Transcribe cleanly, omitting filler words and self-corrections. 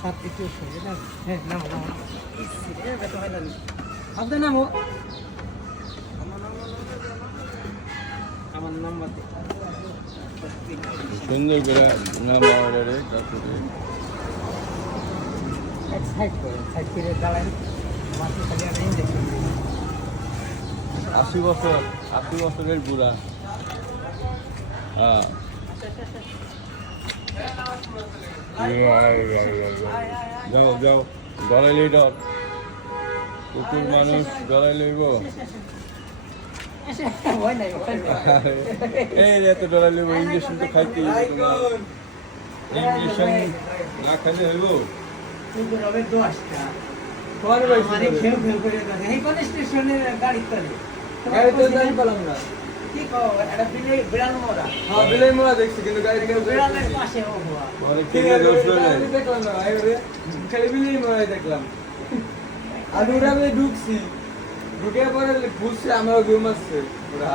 সাথে একটু শুনে না। হ্যাঁ নামো নামো। এ বেটা হয় না। আপনার নাম আমার নাম্বার দে। সুন্দর করে নাম অর্ডারে তারপরে এক সাইড করে সাইড করে দাঁড়ান মাটি খালি আর ইঞ্জেকশন 80 বছরের বুড়া। হ্যাঁ যাও যাও ডরাইলে ডর কুকুর মানুষ ডরাই লইব ভয় নাই ভয় নাই। এই এত ডরাই লইব ইঞ্জেকশন তো খাইতে ইঞ্জেকশন না খাইলে হইব কিন্তু রবে 10টা তোমার ভাই মানে খেউ খেউ করে গেছে এই কোন স্টেশনের গাড়ি করে গাড়িতে যাই পেলাম না। কি কও এটা বিড়াল মোড়া হ্যাঁ বিলাই মোড়া দেখছি কিন্তু গাড়ি কেউ বিড়ালের পাশে ও হওয়া মানে কিনে দোষ করে দেখলাম না এবারে খালি বিলাই মোড়াই দেখলাম। আমি ওরা ঢুকছি ঢুকে পরে বুঝছে আমার ঘুম আসছে পুরা